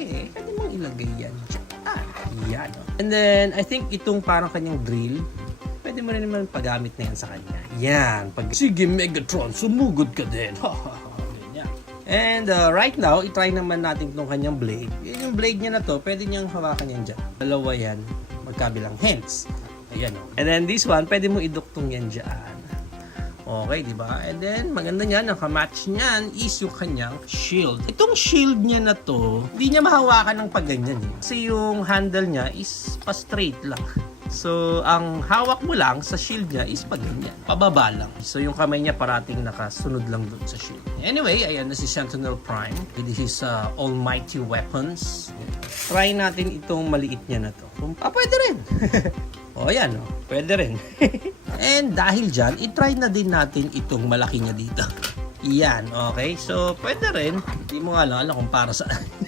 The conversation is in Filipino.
Okay, pwede mong ilagay yan dyan. Yan. And then, I think itong parang kanyang drill, pwede mo rin naman paggamit na yan sa kanya. Yan. Sige, Megatron, sumugod ka din. Ganyan. And right now, itry naman natin itong kanyang blade. Yung blade niya na to, pwede niyang hawakan yan dyan. Dalawa yan, magkabilang hands. Ayan o. And then this one, pwede mo iduktong yan dyan. Okay, di ba? And then, maganda niyan, ang kamatch niyan is yung kanyang shield. Itong shield niya na to, hindi niya mahawakan ng pagganyan. Kasi yung handle niya is pa-straight lang. So, ang hawak mo lang sa shield niya is pagganyan. Pababa lang. So, yung kamay niya parating nakasunod lang dun sa shield. Anyway, ayan na si Sentinel Prime. This is almighty weapons. Try natin itong maliit niya na to. Pwede rin. O, ayan. O. Pwede rin. And dahil dyan, itry na din natin itong malaki niya dito. Yan, okay? So, pwede rin. Hindi mo nga alam kung para saan.